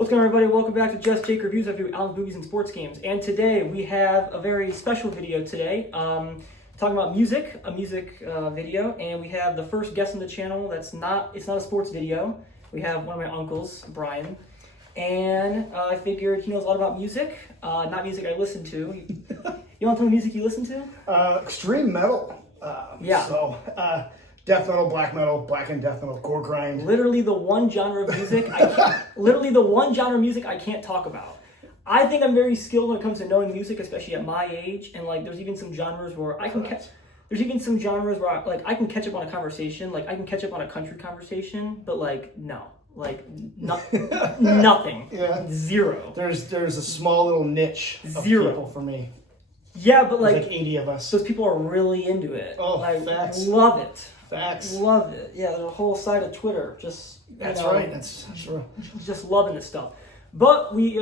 What's going on, everybody? Welcome back to Just Jake Reviews. I do albums, movies, and sports games. And today we have a very special video today, talking about music, a music video. And we have the first guest on the channel. It's not a sports video. We have one of my uncles, Brian. And I figured he knows a lot about music, not music I listen to. You want to tell me music you listen to? Extreme metal. Yeah. So, death metal, black and death metal, gore grind. Literally the one genre of music I can't talk about. I think I'm very skilled when it comes to knowing music, especially at my age. And like, there's even some genres where I can catch. There's even some genres where I can catch up on a conversation. Like I can catch up on a country conversation, but like no, like nothing. Yeah. Zero. There's a small little niche of Zero. people for me. Yeah, but There's like 80 of us. Those people are really into it. Oh, like, facts. Love it. Facts. Love it. Yeah, there's a whole side of Twitter just. That's right. That's true. Just loving this stuff. But we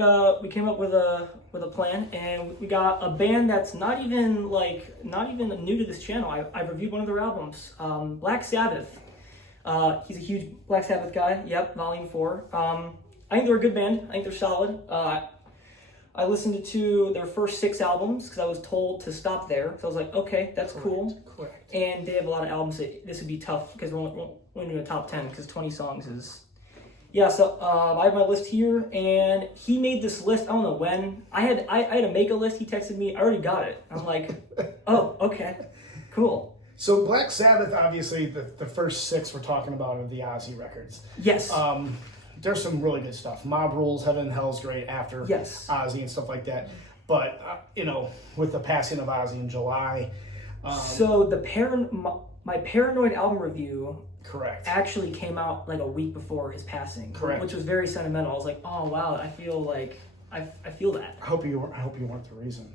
came up with a plan, and we got a band that's not even new to this channel. I reviewed one of their albums, Black Sabbath. He's a huge Black Sabbath guy. Yep, Volume 4. I think they're a good band. I think they're solid. I listened to their first 6 albums because I was told to stop there. So I was like, okay, that's cool. Correct. And And they have a lot of albums that this would be tough because we're only doing a top 10 because 20 songs is. Yeah, so I have my list here, and he made this list. I don't know when. I had to make a list. He texted me. I already got it. I'm like, oh, okay, cool. So Black Sabbath, obviously, the first 6 we're talking about are the Ozzy records. Yes. There's some really good stuff. Mob Rules, Heaven and Hell's great after Yes. Ozzy and stuff like that. But, with the passing of Ozzy in July. So my Paranoid album review Correct. actually came out like a week before his passing. Correct. Which was very sentimental. I was like, oh wow, I feel that. I hope you weren't the reason.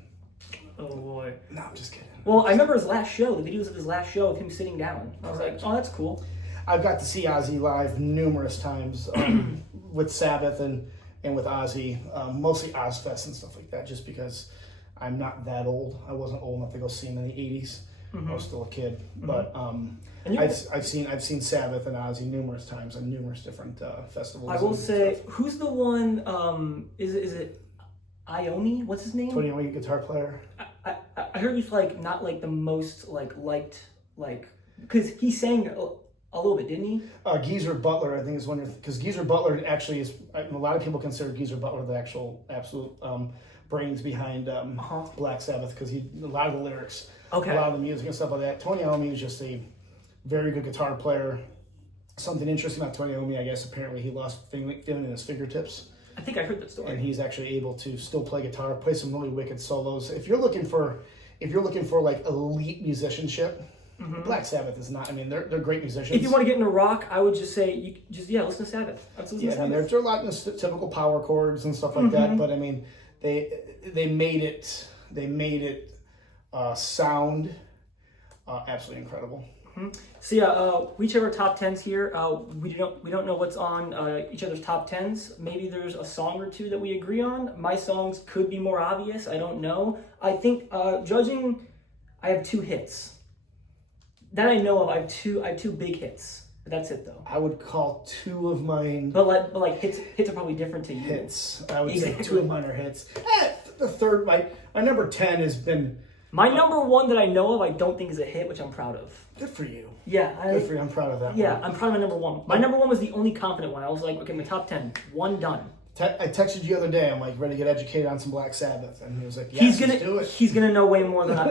Oh boy. No, I'm just kidding. Well, I remember his last show, the videos of his last show of him sitting down. I was like, oh, that's cool. I've got to see Ozzy live numerous times with Sabbath and with Ozzy, mostly Ozfest and stuff like that, just because I'm not that old. I wasn't old enough to go see him in the 80s. Mm-hmm. I was still a kid. Mm-hmm. But I've seen Sabbath and Ozzy numerous times on numerous different festivals. I will say, who's the one, is it Iommi? What's his name? Tony Iommi, guitar player. I heard he's like not like the most liked, because he sang a little bit, didn't he? Geezer Butler, I think, is one of, because Geezer Butler actually is, a lot of people consider Geezer Butler the actual absolute brains behind Black Sabbath, because a lot of the lyrics, a lot of the music and stuff like that. Tony Iommi is just a very good guitar player. Something interesting about Tony Iommi, I guess, apparently he lost feeling in his fingertips. I think I heard that story. And he's actually able to still play guitar, play some really wicked solos. If you're looking for like elite musicianship, Black Sabbath is not. I mean, they're great musicians. If you want to get into rock, I would just say listen to Sabbath. Absolutely. Yeah, I mean, they're a lot of typical power chords and stuff like that. But I mean, they made it sound absolutely incredible. Mm-hmm. So yeah, we each have our top 10s here. We don't know what's on each other's top 10s. Maybe there's a song or two that we agree on. My songs could be more obvious. I don't know. I think judging, I have 2 hits. That I know of. I have two big hits. But that's it though. I would call 2 of mine. But hits are probably different to you. Hits. I would say 2 of mine are hits. The third, my number 10 has been. My number 1 that I know of, I don't think is a hit, which I'm proud of. Good for you. Yeah. Good for you. I'm proud of that. Yeah, one. I'm proud of my number 1. My number 1 was the only confident one. I was like, okay, my top 10, 1 done. I texted you the other day. I'm like, ready to get educated on some Black Sabbath, and he was like, "Yes, let's do it." He's gonna know way more than I,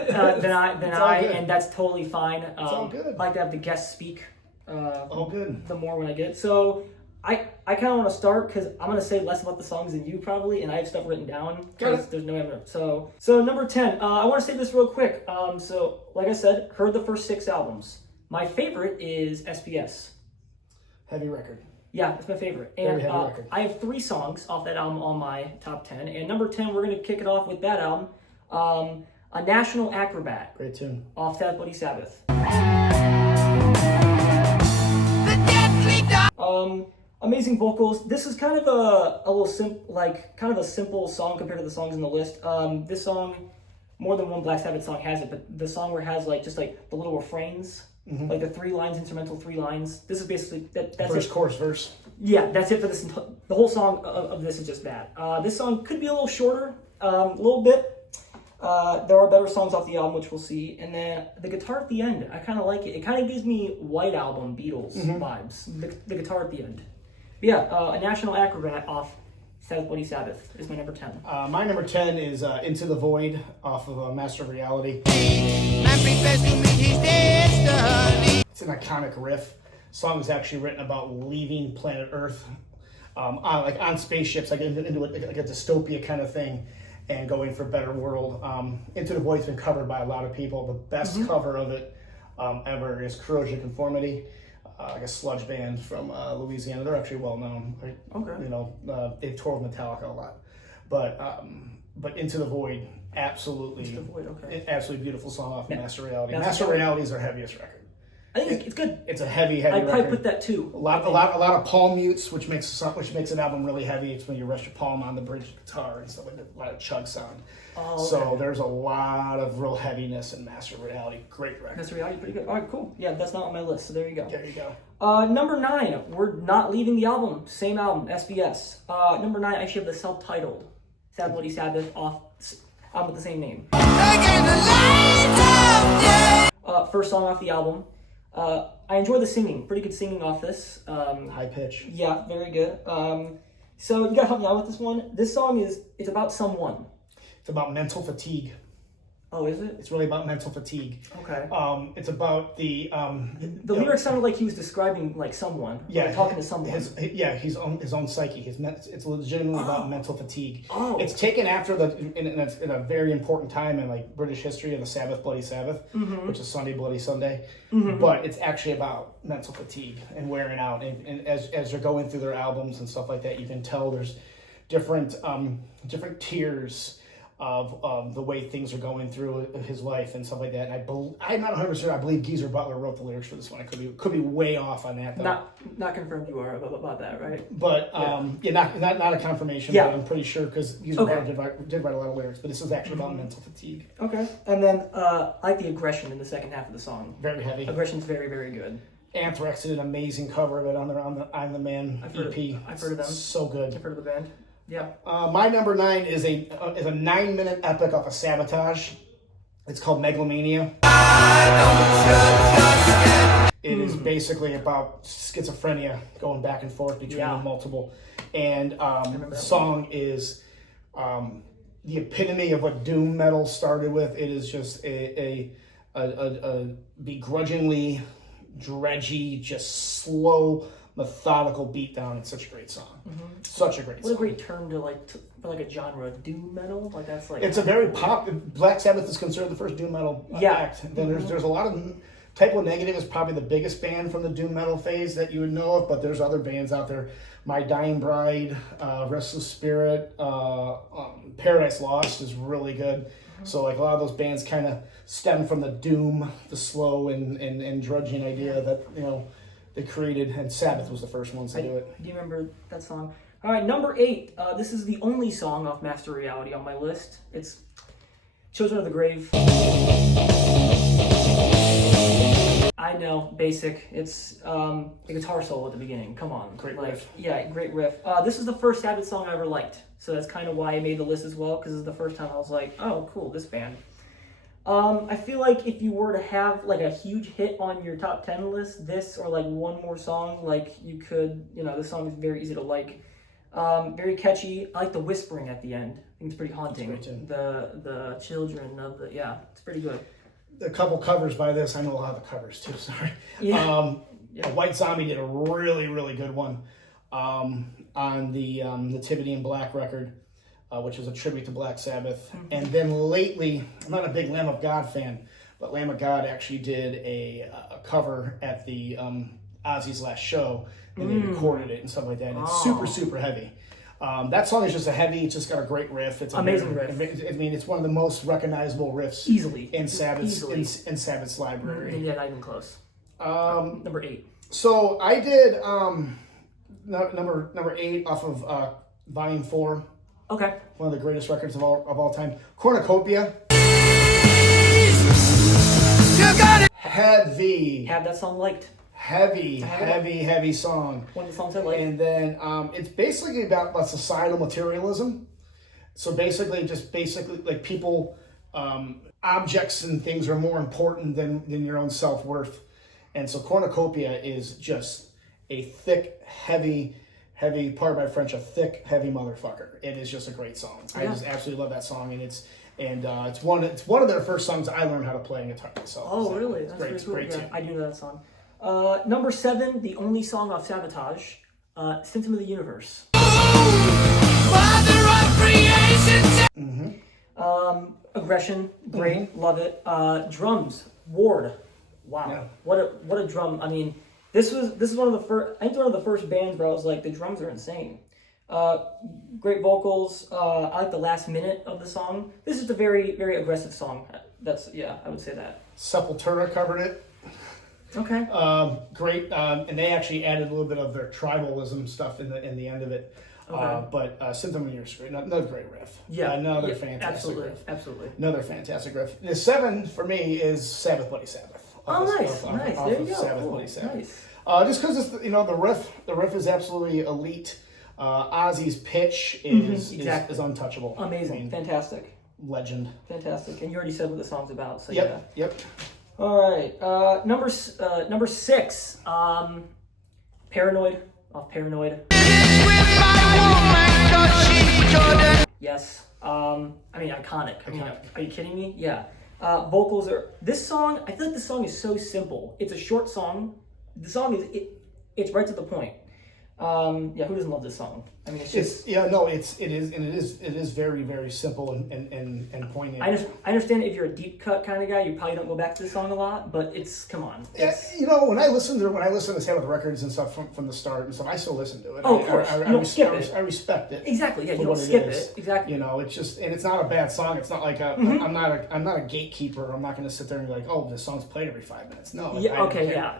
and that's totally fine. It's all good. I like to have the guests speak. All good. The more when I get it. So I kind of want to start because I'm gonna say less about the songs than you probably, and I have stuff written down because there's no evidence. So number 10. I want to say this real quick. So like I said, heard the first 6 albums. My favorite is SBS. Heavy record. Yeah, it's my favorite. And I have 3 songs off that album on my top 10. And number 10, we're going to kick it off with that album, A National Acrobat. Great tune. Off Death Bloody Sabbath. Amazing vocals. This is kind of a little simple song compared to the songs in the list. This song, more than one Black Sabbath song has it, but the song where it has just the little refrains like the 3 lines, instrumental 3 lines. This is basically that's verse, it. chorus, verse. Yeah, that's it for this. The whole song of this is just that. This song could be a little shorter, a little bit. There are better songs off the album, which we'll see. And then the guitar at the end, I kind of like it. It kind of gives me White Album Beatles vibes. The guitar at the end. But yeah, A National Acrobat off Sabbath Bloody Sabbath is my number 10. My number 10 is Into the Void off of Master of Reality. It's an iconic riff. The song is actually written about leaving planet Earth, on spaceships, like into like a dystopia kind of thing, and going for a better world. Into the Void's been covered by a lot of people. The best cover of it ever is Corrosion Conformity, like a sludge band from Louisiana. They're actually well known. Right? Okay. You know, they toured with Metallica a lot, but Into the Void, absolutely, Into the Void, okay. Absolutely beautiful song off of Master Reality. Master Reality is their heaviest record. I think it's good. It's a heavy I'd record. probably put that too. A lot of palm mutes, which makes an album really heavy. It's when you rest your palm on the bridge guitar and stuff like that. A lot of chug sound. Oh, okay. So there's a lot of real heaviness in Master Reality. Great record. Master Reality, pretty good. All right, cool. Yeah, that's not on my list, so there you go. There you go. Number 9, we're not leaving the album. Same album, SBS. Number 9, I actually have the self-titled Sabbath Bloody Sabbath off with the same name. First song off the album. I enjoy the singing. Pretty good singing off this. High pitch. Yeah, very good. So you gotta help me out with this one. This song it's about someone. It's about mental fatigue. Oh, is it? It's really about mental fatigue. Okay. It's about the lyrics sounded like he was describing like someone. Yeah, like, talking to someone. His own psyche. It's legitimately about mental fatigue. Oh. It's taken after in a very important time in like British history of the Sabbath Bloody Sabbath, which is Sunday Bloody Sunday. But it's actually about mental fatigue and wearing out. And as they're going through their albums and stuff like that, you can tell there's different tiers of the way things are going through his life and stuff like that. And I'm not 100%. I believe Geezer Butler wrote the lyrics for this one. I could be way off on that though. Not confirmed you are about that, right? But not a confirmation. Yeah. But I'm pretty sure because Geezer Butler did write a lot of lyrics. But this is actually about mental fatigue. Okay. And then I like the aggression in the second half of the song. Very heavy. Aggression's very, very good. Anthrax did an amazing cover of it on the I'm the Man EP. I've heard of them. So good. I've heard of the band. Yeah. My number 9 is a 9-minute epic off of Sabotage. It's called Megalomania. It is basically about schizophrenia going back and forth between multiple. And the song is the epitome of what doom metal started with. It is just a begrudgingly dredgy, just slow, methodical beatdown. It's such a great song. Such a great song. What a great term for like a genre, doom metal. Like that's like it's a very pop. Black Sabbath is considered the first doom metal act. Then there's a lot of Typo Negative is probably the biggest band from the doom metal phase that you would know of, but there's other bands out there. My Dying Bride, Restless Spirit, Paradise Lost is really good. So like a lot of those bands kind of stem from the doom, the slow and drudging idea that they created, and Sabbath was the first ones to do it. Do you remember that song? All right, number 8. This is the only song off Master Reality on my list. It's Children of the Grave. I know, basic. It's the guitar solo at the beginning. Come on. Great riff. Yeah, great riff. This is the first Sabbath song I ever liked. So that's kind of why I made the list as well, because it's the first time I was like, oh, cool, this band. I feel like if you were to have like a huge hit on your top 10 list, this or like one more song, like you could, this song is very easy to like. Very catchy. I like the whispering at the end. I think it's pretty haunting. The children of it's pretty good. A couple covers by this. I know a lot of the covers too, sorry. Yeah. White Zombie did a really, really good one on the Nativity in Black record. Which is a tribute to Black Sabbath. And then lately, I'm not a big Lamb of God fan, but Lamb of God actually did a cover at the Ozzy's last show, and they recorded it and stuff like that. And it's super, super heavy. That song is just it's just got a great riff. It's amazing riff. I mean, it's one of the most recognizable riffs easily in Sabbath's in Sabbath's library. Yeah, not even close. Number 8. So I did number 8 off of Volume 4. Okay. One of the greatest records of all time. Cornucopia. Heavy. Have that song liked. Heavy song. One of the songs I like. And then it's basically about societal materialism. So basically like people, objects and things are more important than your own self-worth. And so Cornucopia is just a thick, heavy, pardon my French, a thick, heavy motherfucker. It is just a great song. Yeah. I just absolutely love that song, and it's one of their first songs I learned how to play on guitar myself. Oh, so really? It's That's great. Cool. Yeah, I do know that song. Number 7, the only song off Sabotage, Symptom of the Universe. Father of creation. Aggression, great, love it. Drums, Ward. Wow, yeah. What a drum! I mean, this is one of the first. I think one of the first bands where I was like, the drums are insane. Great vocals. I like the last minute of the song. This is a very, very aggressive song. I would say that. Sepultura covered it. Okay. Great, and they actually added a little bit of their tribalism stuff in the end of it. Okay. But Symptom of the Universe, another great riff. Yeah, another fantastic riff. Absolutely. Another fantastic riff. The 7 for me is Sabbath, Bloody Sabbath. Nice. There you go. Sabbath, Bloody Sabbath. Nice. Just because the riff is absolutely elite. Ozzy's pitch is untouchable. Amazing. I mean, fantastic. Legend. Fantastic. And you already said what the song's about. So Yep. All right. Number 6. Paranoid. Off Paranoid. Yes. I mean, iconic. Are you kidding me? Yeah. Vocals are. This song. I feel like this song is so simple. It's a short song. The song is. It's right to the point. Who doesn't love this song? I mean, it is very, very simple and poignant. I understand if you're a deep cut kind of guy, you probably don't go back to the song a lot, but come on. When I listen to Sabbath records and stuff from the start and stuff, I still listen to it. Oh, of course. You don't skip it. I respect it. Exactly. Yeah, you don't skip it. Exactly. It's just, and it's not a bad song. It's not like I'm not a gatekeeper. I'm not going to sit there and be like, oh, this song's played every 5 minutes. No. Yeah.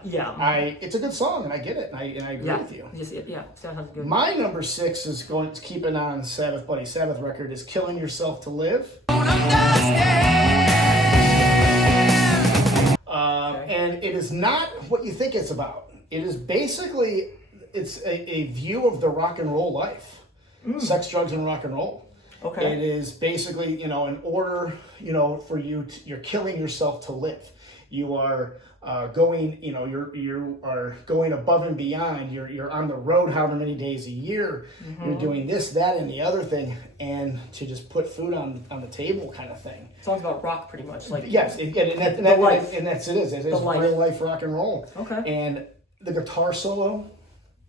It's a good song, and I get it, and I agree with you. Sounds good. My number 6 is going to keep it on Sabbath, Bloody Sabbath record is Killing Yourself to Live. And it is not what you think it's about. It is basically, it's a view of the rock and roll life. Sex, drugs, and rock and roll. Okay. It is basically, in order, for you're killing yourself to live. You are going, you are going above and beyond. You're on the road however many days a year. Mm-hmm. You're doing this, that, and the other thing, and to just put food on the table, kind of thing. Songs about rock, pretty much. Like yes, and that's it is. It is real life rock and roll. Okay. And the guitar solo,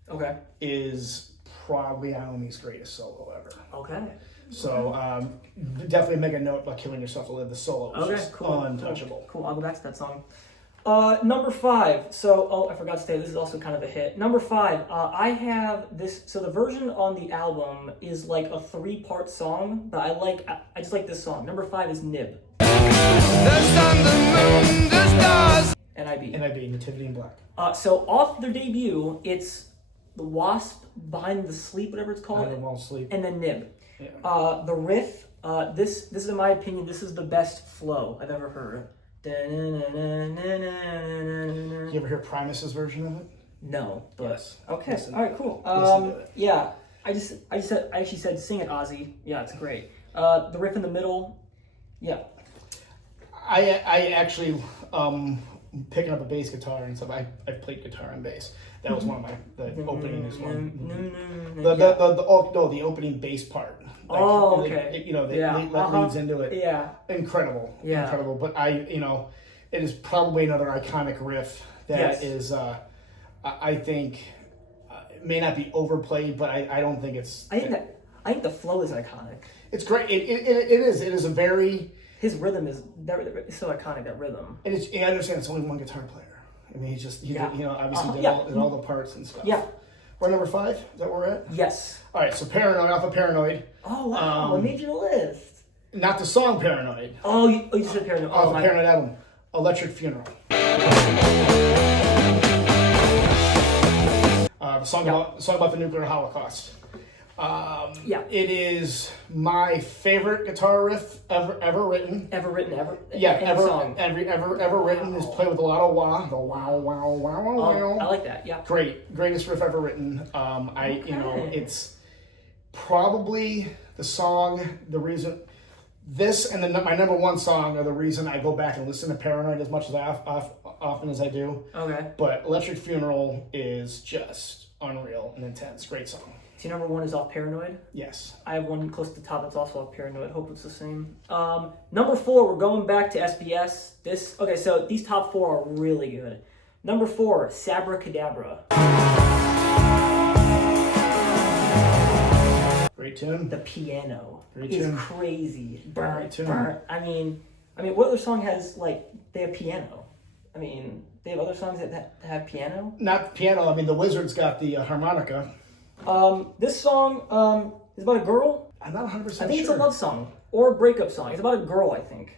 okay, is probably Iommi's greatest solo ever. Okay. So definitely make a note about Killing Yourself to Live. The solo is just untouchable. Cool. I'll go back to that song. Number 5. So, I forgot to say, this is also kind of a hit. Number 5, I have this, so the version on the album is like a 3-part song, but I just like this song. Number 5 is Nib. The sun, the moon, the stars. NIB, Nativity in Black. So off their debut, it's The Wasp, Behind the Sleep, whatever it's called. Behind the Wall Sleep. And then Nib. Yeah. The riff, this is, in my opinion, this is the best flow I've ever heard. You ever hear Primus's version of it? No. But yes. Okay. All right. Cool. Yeah. I actually said sing it, Ozzy. Yeah, it's great. The riff in the middle. Yeah. I actually picking up a bass guitar and stuff. I played guitar and bass. That was one of the opening is one. The opening bass part. Like, okay. That leads into it. Yeah. Incredible. Yeah. Incredible. But it is probably another iconic riff that is, I think, it may not be overplayed, but I don't think it's. I think the flow is iconic. It's great. It is. It is a very. His rhythm is so iconic. That rhythm. And I understand it's only one guitar player. I mean, obviously did all the parts and stuff. Yeah. We're number 5? Is that where we're at? Yes. All right, so Paranoid, off of Paranoid. Oh, wow. What made your list? Not the song Paranoid. Oh, you said Paranoid. Oh, the Paranoid album. Electric Funeral. The song about the nuclear holocaust. Yeah. It is my favorite guitar riff ever written. Ever written, Ever written is played with a lot of wah. The wow, wow, wow, wow. I like that. Yeah. Greatest riff ever written. It's probably the song. The reason this and my number one song are the reason I go back and listen to Paranoid as much as often as I do. Okay. But Electric Funeral is just unreal and intense. Great song. So your number one is off Paranoid? Yes. I have one close to the top that's also off Paranoid. Hope it's the same. Number 4, we're going back to SBS. So these top 4 are really good. Number 4, Sabra Cadabra. Great tune. The piano Great is tune. crazy. Great tune. I mean, what other song has, they have piano? I mean, they have other songs that have piano? Not piano. I mean, the Wizards got the harmonica. This song is about a girl. I'm not 100% sure. I think it's a love song or a breakup song. It's about a girl, I think.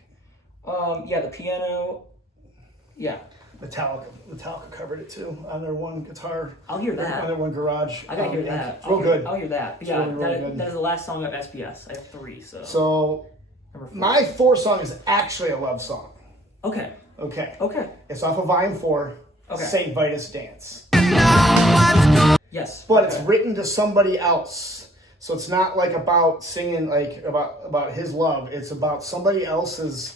The piano. Yeah. Metallica covered it too on their one guitar. I'll hear that. On their one garage. I gotta hear that. It's real good. I'll hear that. But really good. That is the last song of SBS. I have 3, so. So, my 4th song is actually a love song. Okay. It's off of Volume 4. Okay. St. Vitus Dance. Yes. But it's written to somebody else. So it's not like about singing about his love. It's about somebody else's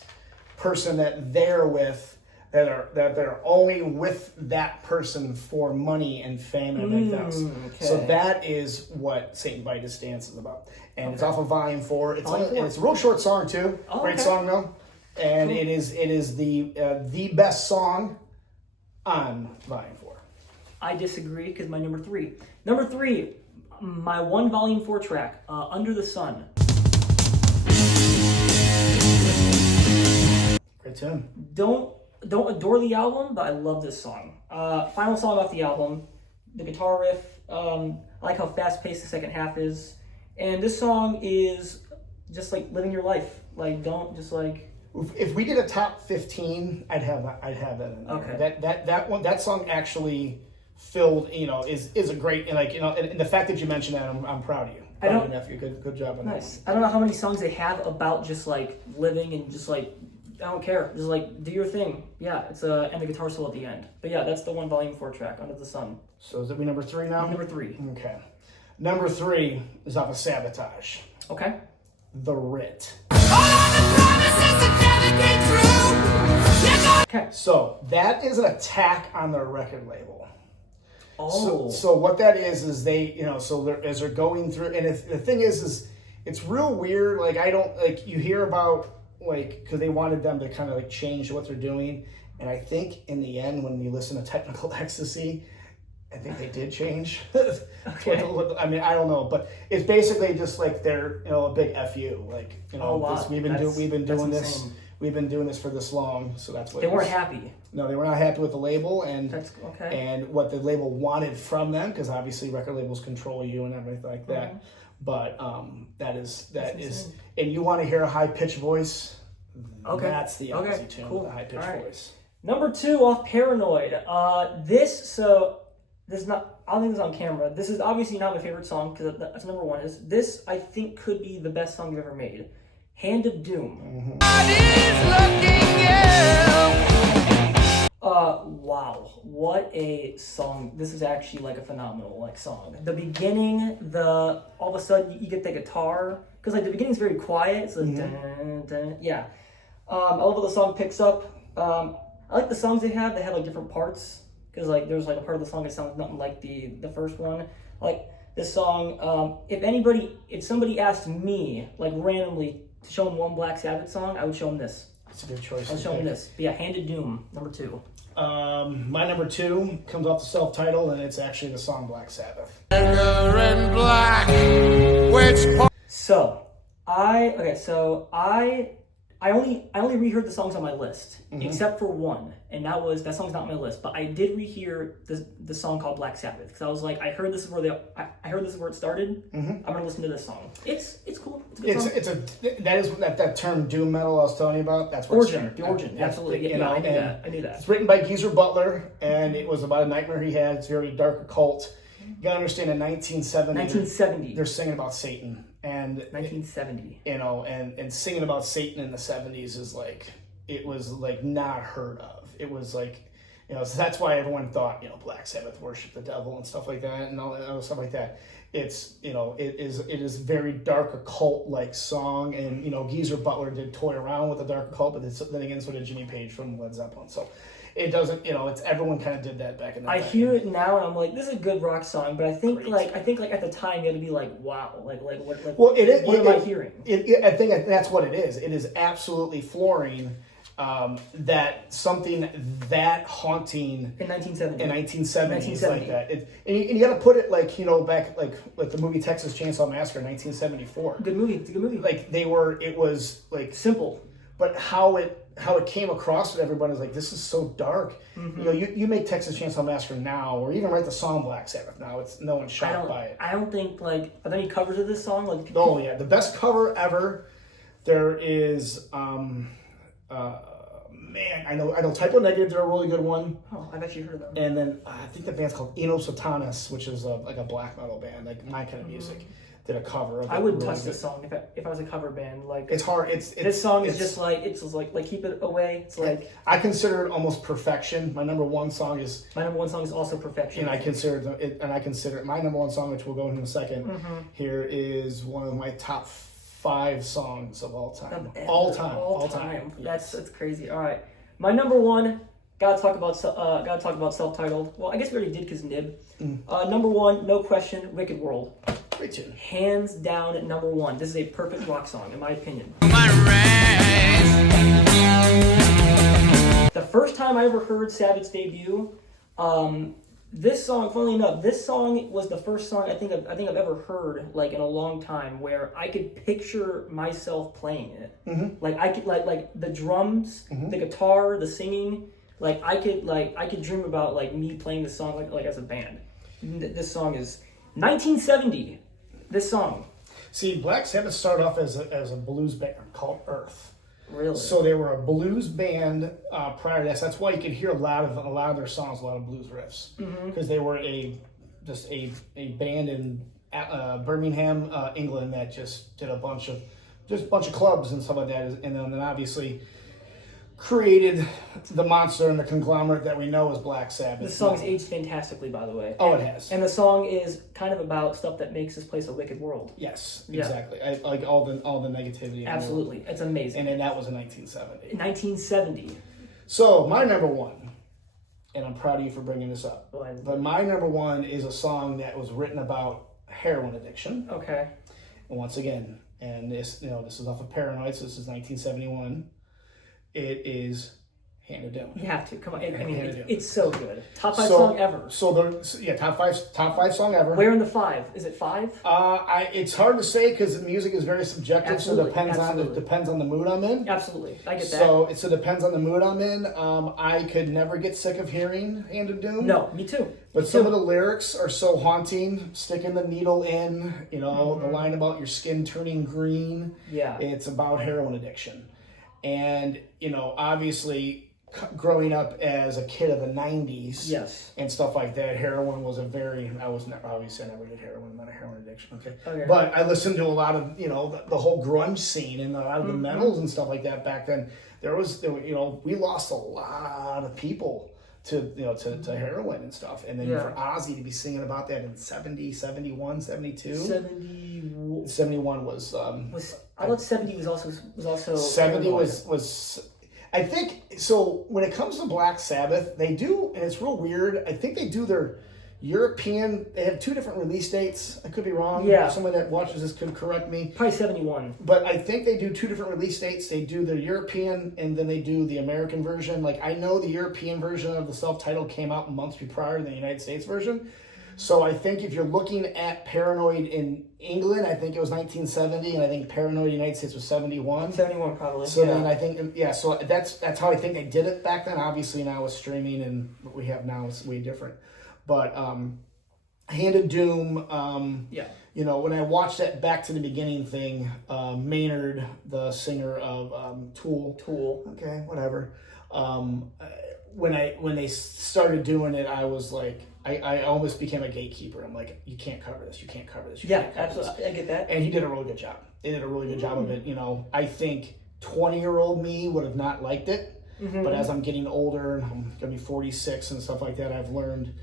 person that they're with, that they're only with that person for money and fame and everything else. Okay. So that is what St. Vitus Dance is about. And it's off of Volume 4. And it's a real short song too. Great song though. And cool. It is the best song on Volume 4. I disagree because my number 3. Number 3, my one Volume 4 track, Under the Sun. Great tune. Don't adore the album, but I love this song. Final song off the album, the guitar riff. I like how fast paced the second half is, and this song is just like living your life. Don't just like. If we did a top 15, I'd have that in there. Okay. That song actually filled, is a great, and the fact that you mentioned that, I'm proud of you. Proud of your nephew. Good job on nice. that. I don't know how many songs they have about just living and just I don't care. Just do your thing. Yeah, it's and the guitar solo at the end. But yeah, that's the one Volume 4 track, Under the Sun. So is it number 3 now? Number 3. Okay. Number 3 is off of Sabotage. Okay. The Writ. Okay. So that is an attack on their record label. Oh. So what that is they, as they're going through, and the thing is it's real weird. You hear about, because they wanted them to kind of change what they're doing. And I think in the end, when you listen to Technical Ecstasy, I think they did change. Okay. I mean, I don't know, but it's basically just they're a big FU. Oh, wow. We've been doing this. We've been doing this for this long, so that's what they weren't happy. No, they were not happy with the label and that's okay. And what the label wanted from them, because obviously record labels control you and everything like that. Mm-hmm. But that is, and you want to hear a high pitched voice. Okay, that's the Ozzy tune. Cool. The high pitched voice. Number 2 off Paranoid. This is not. I don't think this is on camera. This is obviously not my favorite song because that's number 1. This I think could be the best song you've ever made. Hand of Doom. Wow, what a song. This is actually a phenomenal song. The beginning, all of a sudden you get the guitar, because the beginning's very quiet. It's dun, dun, yeah. I love how the song picks up. I like the songs they have different parts, because there's a part of the song that sounds nothing like the first one. This song, if somebody asked me randomly to show them one Black Sabbath song, I would show them this. That's a good choice. I'll show them this. But yeah, Hand of Doom, number 2. My number 2 comes off the self-titled, and it's actually the song Black Sabbath. So I only reheard the songs on my list, except for one, and that song's not on my list. But I did rehear the song called Black Sabbath, because I was I heard this is where it started. I'm gonna listen to this song. It's cool. It's a good song. That is that term doom metal I was telling you about. That's what the origin. Absolutely, I knew that. It's written by Geezer Butler, and it was about a nightmare he had. It's very dark occult. You gotta understand in 1970, 1970. they're singing about Satan. And 1970. And singing about Satan in the 70s is like, it was like not heard of. It was like, so that's why everyone thought, Black Sabbath worshiped the devil and stuff like that and all that other stuff like that. It's, it is very dark occult like song, and Geezer Butler did toy around with the dark occult, but then again so did Jimmy Page from Led Zeppelin. So it doesn't, it's everyone kind of did that back in the day. I hear it now and I'm like, this is a good rock song, but I think at the time you had to be like, wow, well, it is. What am I hearing? I think that's what it is. It is absolutely flooring. That something that haunting in 1970. In 1970s like that. And you got to put it like, back like the movie Texas Chainsaw Massacre in 1974. Good movie. It's a good movie. Like it was like simple, but how it came across with everybody is like, this is so dark. Mm-hmm. You make Texas Chainsaw Massacre now, or even write the song Black Sabbath now, it's no one's shocked by it. I don't think are there any covers of this song? Oh yeah, the best cover ever. There is man, I know Typo Negative, they're a really good one. Oh, I've actually heard of them. And then I think the band's called Eno Satanas, which is like a black metal band, like my kind of music. Did a cover of it. I wouldn't touch this song if I was a cover band. Like it's hard. This song is just like keep it away. It's like I consider it almost perfection. My number one song is also perfection. And I consider my number one song, which we'll go into in a second. Mm-hmm. Here is one of my top 5 songs of all time. All time. That's crazy. All right, my number one. Gotta talk about self-titled. Well, I guess we already did because Nib. Number one, no question, Wicked World. Great tune. Hands down at number one. This is a perfect rock song in my opinion. The first time I ever heard Sabbath's debut, this song, funnily enough, this song was the first song I think I've ever heard in a long time where I could picture myself playing it. Mm-hmm. Like I could like the drums, mm-hmm. the guitar, the singing. I could dream about me playing this song like as a band. This song is 1970. This song. See, Black Sabbath started off as a blues band called Earth. Really? So they were a blues band prior to that. So that's why you can hear a lot of their songs, a lot of blues riffs, because they were a band in Birmingham, England that just did a bunch of clubs and stuff like that, and then obviously created the monster and the conglomerate that we know as Black Sabbath. The song's aged fantastically, by the way. Oh, it has. And the song is kind of about stuff that makes this place a wicked world. Yes, exactly. Yeah. I like all the negativity. Absolutely, it's amazing. And then that was in 1970. 1970. So my number one, and I'm proud of you for bringing this up. But my number one is a song that was written about heroin addiction. Okay. And once again, and this is off of Paranoid. So this is 1971. It is Hand of Doom. You have to come on. It's so good. Top 5 song ever. Top five song ever. Where in the 5? Is it 5? It's hard to say because the music is very subjective. Absolutely. So it depends on the mood I'm in. Absolutely, I get that. So it depends on the mood I'm in. I could never get sick of hearing Hand of Doom. No, me too. But some of the lyrics are so haunting. Sticking the needle in. The line about your skin turning green. Yeah. It's about heroin addiction. And, obviously, growing up as a kid of the 90s yes. and stuff like that, heroin was I never did heroin, I'm not a heroin addiction, okay. But I listened to a lot of, the whole grunge scene and a lot of the metals and stuff like that back then. We lost a lot of people to heroin and stuff. And then for Ozzy to be singing about that in 70, 71, 72. 71 was I thought 70 was also 70 was I think so. When it comes to Black Sabbath, they do, and it's real weird. I think they do their European. They have 2 different release dates. I could be wrong. Yeah. Someone that watches this could correct me. Probably 71. But I think they do 2 different release dates. They do the European, and then they do the American version. I know the European version of the self-titled came out months prior to the United States version. So I think if you're looking at Paranoid in England, I think it was 1970, and I think Paranoid in the United States was 71. 71 probably. So then I think, so that's how I think they did it back then. Obviously now with streaming and what we have now is way different. But Hand of Doom, when I watched that Back to the Beginning thing, Maynard, the singer of Tool, okay, whatever. When they started doing it, I was like, I almost became a gatekeeper. I'm like, you can't cover this. You can't cover this. Absolutely. I get that. And he did a really good job. He did a really good job of it. I think 20-year-old me would have not liked it. Mm-hmm. But as I'm getting older, and I'm gonna be 46 and stuff like that, I've learned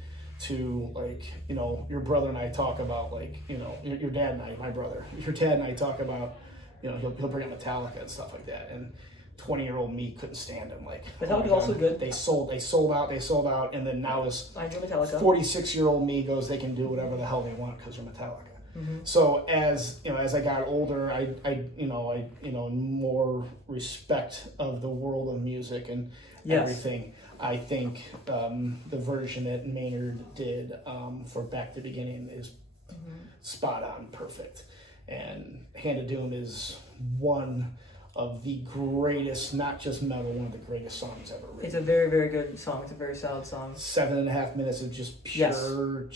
to, like, your brother and I talk about, like, your dad and I, my brother, your dad and I talk about, he'll bring up Metallica and stuff like that. And 20-year-old me couldn't stand them. Like, Metallica's also good. They sold out, and then now this 46-year-old me goes, they can do whatever the hell they want because they're Metallica. Mm-hmm. So as I got older, I more respect of the world of music and everything. I think the version that Maynard did for Back to the Beginning is spot on, perfect. And Hand of Doom is one of the greatest, not just metal, one of the greatest songs ever written. It's a very, very good song. It's a very solid song. 7.5 minutes of just pure,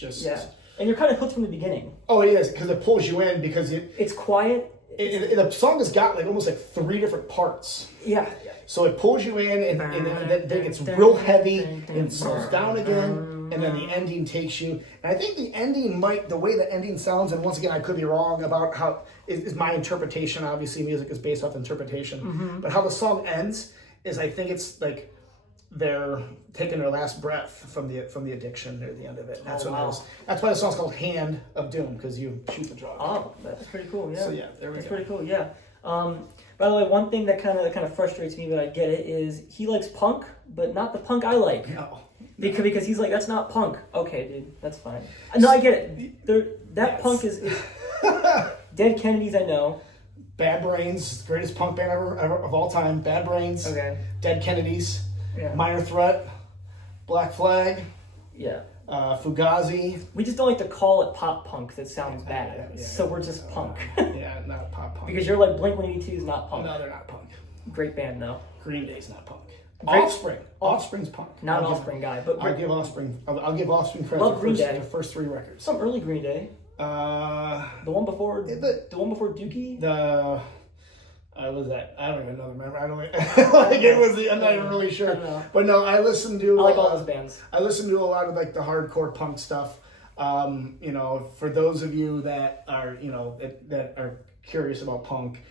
And you're kind of hooked from the beginning. Oh, it is, because it pulls you in, because it's quiet. The song has got almost 3 different parts. Yeah. So it pulls you in, and then it gets real heavy, and slows down again, and then the ending takes you. And I think the ending the way the ending sounds, and once again, I could be wrong about how, is my interpretation, obviously music is based off interpretation, but how the song ends is, I think it's like they're taking their last breath from the addiction near the end of it. That's what it is. That's why the song's called Hand of Doom, because you shoot the drug. Oh, that's pretty cool, yeah. So yeah, there we go. That's pretty cool, yeah. By the way, one thing that kind of frustrates me, but I get it, is he likes punk, but not the punk I like. No. Because he's like, that's not punk. Okay, dude, that's fine. No, I get it. Punk is Dead Kennedys, I know. Bad Brains, greatest punk band ever of all time. Bad Brains. Okay. Dead Kennedys. Yeah. Minor Threat. Black Flag. Yeah. Fugazi. We just don't like to call it pop punk. That sounds bad. So we're just punk. Yeah, not pop punk. Because you're like Blink-182 is not punk. No, they're not punk. Great band though. Green Day's not punk. Offspring. Offspring's punk. Not an Offspring guy, but I'll give Offspring credit love Green Day. The first 3 records. Some early Green Day. The one before Dookie. Was that? I don't even know. Remember? I don't like it was. I'm not even really sure. But no, I listened to. I like all those bands. I listened to a lot of the hardcore punk stuff. For those of you that are that are curious about punk,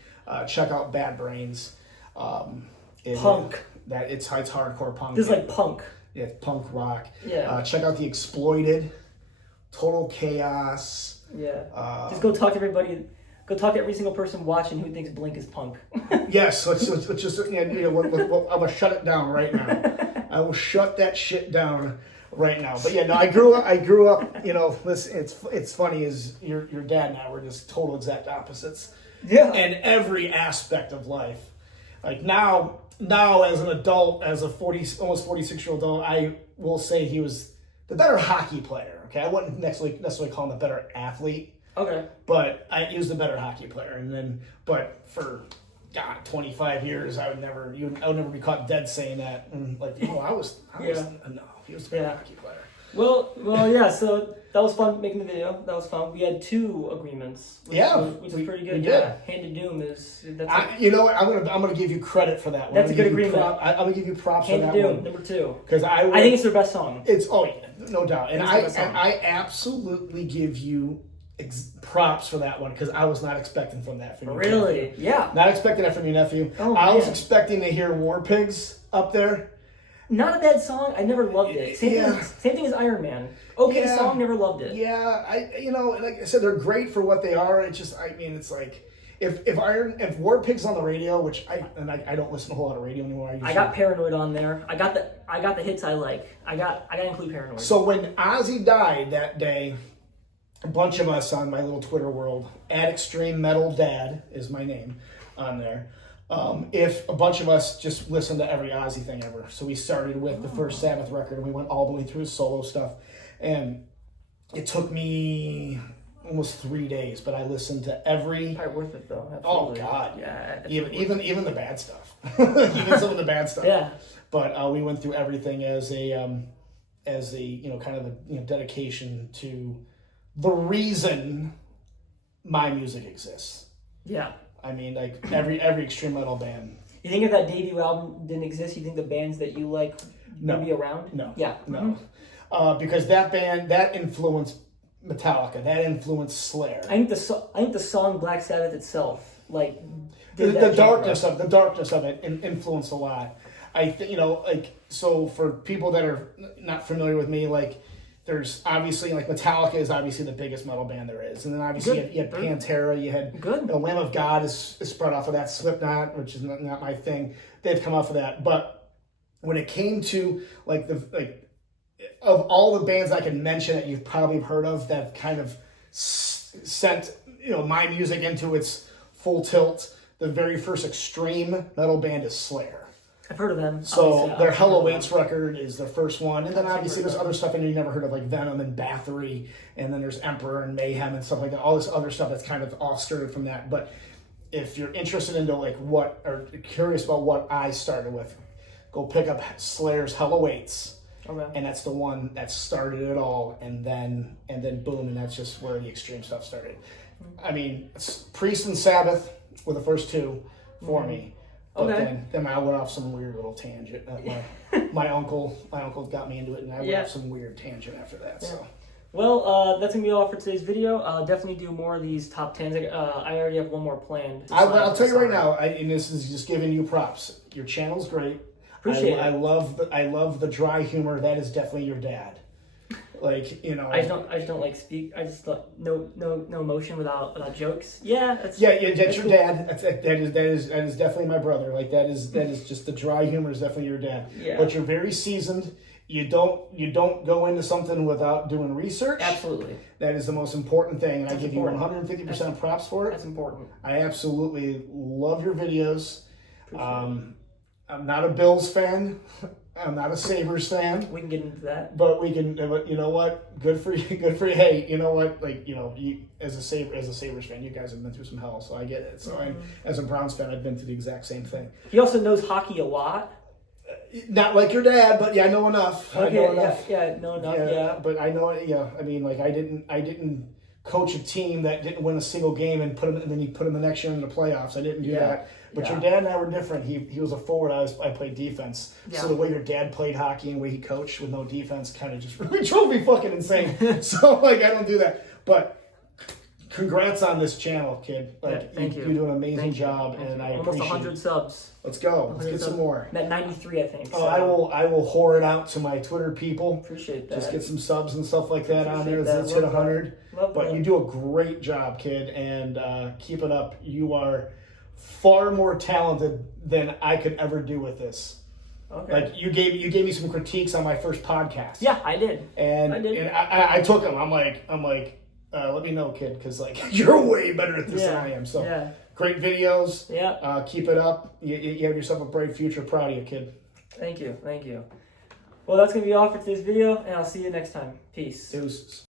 check out Bad Brains. Punk. It's hardcore punk. This is like punk. Yeah, punk rock. Yeah. Check out The Exploited. Total Chaos. Yeah. Just go talk to everybody. Go talk to every single person watching who thinks Blink is punk. Yes, let's just I'm gonna shut it down right now. I will shut that shit down right now. But yeah, no, I grew up. Listen, it's funny is your dad and I were just total exact opposites. Yeah. And every aspect of life, like now as an adult, as a almost 46-year-old adult, I will say he was the better hockey player. Okay, I wouldn't necessarily call him the better athlete. Okay. But he was the better hockey player, but for 25 years, I would never be caught dead saying that. And he was the better hockey player. Well, yeah. So that was fun making the video. That was fun. We had 2 agreements. Which is pretty good. Yeah. Hand of Doom is. I'm gonna give you credit for that one. That's a good agreement. I'm gonna give you props for that one. Hand of Doom, number 2. Because I think it's their best song. No doubt, and I absolutely give you props for that one, because I was not expecting from that from you. Really? Nephew. Yeah. Not expecting that from your nephew. Oh, I was expecting to hear War Pigs up there. Not a bad song. I never loved it. Same thing as Iron Man. Okay, song, never loved it. Yeah, like I said, they're great for what they are. It's just, it's like if War Pigs on the radio, which I don't listen to a whole lot of radio anymore. I got Paranoid on there. I got the hits I like. I got to include Paranoid. So when Ozzy died that day, a bunch of us on my little Twitter world, @ExtremeMetalDad is my name on there. If a bunch of us just listened to every Ozzy thing ever. So we started with the first Sabbath record, and we went all the way through his solo stuff. And it took me almost 3 days, but I listened to every... Probably worth it, though. Oh, Absolutely. God. Yeah. Even the bad stuff. Even some of the bad stuff. Yeah. But we went through everything as a kind of a dedication to the reason my music exists. Yeah. I mean, like every extreme metal band. You think if that debut album didn't exist, you think the bands that you like would be around? No. Yeah. No. because that band that influenced Metallica, that influenced Slayer. I think the song Black Sabbath itself, like the darkness of it influenced a lot. I think so for people that are not familiar with me, like there's obviously like Metallica is obviously the biggest metal band there is, and then obviously you had Pantera, you had Lamb of God is spread off of that, Slipknot, which is not my thing. They've come off of that, but when it came to of all the bands I can mention that you've probably heard of that kind of sent my music into its full tilt, the very first extreme metal band is Slayer. I've heard of them. So their Hell Awaits record is their first one, and then obviously there's other stuff in there you never heard of, like Venom and Bathory, and then there's Emperor and Mayhem and stuff like that. All this other stuff that's kind of offskirted from that. But if you're interested into or curious about what I started with, go pick up Slayer's Hell Awaits. Okay. And that's the one that started it all, and then boom, and that's just where the extreme stuff started. I mean, Priest and Sabbath were the first two for me. But then I went off some weird little tangent. My uncle got me into it, and I went off some weird tangent after that. Yeah. So, well, that's gonna be all for today's video. I'll definitely do more of these top 10s. I already have one more planned. I'll tell you right now, and this is just giving you props. Your channel's great. Appreciate it. I love the dry humor. That is definitely your dad. I just don't like speak. I just no emotion without jokes. Yeah, that's your cool. dad. That is definitely my brother. Like that is just the dry humor is definitely your dad. Yeah. But you're very seasoned. You don't go into something without doing research. Absolutely. That is the most important thing, and I give you 150% props for it. That's important. I absolutely love your videos. I'm not a Bills fan. I'm not a Sabres fan. We can get into that. But we can. You know what? Good for you. Good for you. Hey, you know what? You as a Sabres fan, you guys have been through some hell, so I get it. So as a Browns fan, I've been through the exact same thing. He also knows hockey a lot. Not like your dad, but I know enough. Okay, I know enough. Know enough. Yeah. But I know. Yeah, I mean, I didn't coach a team that didn't win a single game and then you put them the next year in the playoffs. I didn't do that. But your dad and I were different. He was a forward. I played defense. Yeah. So the way your dad played hockey and the way he coached with no defense kind of just really drove me fucking insane. So I don't do that. But congrats on this channel, kid. Thank you. You do an amazing job, and I almost appreciate 100 subs. Let's go. Let's get some more. I'm at 93, I think. Oh, so. I will whore it out to my Twitter people. Appreciate that. Just get some subs and stuff like that on there. Let's hit 100. But you do a great job, kid, and keep it up. You are far more talented than I could ever do with this. Okay. You gave me some critiques on my first podcast. Yeah, I did. And I took them. I'm like, let me know, kid, because you're way better at this than I am. So great videos. Yeah. Keep it up. You have yourself a bright future. Proud of you, kid. Thank you. Well, that's gonna be all for today's video, and I'll see you next time. Peace. Deuces.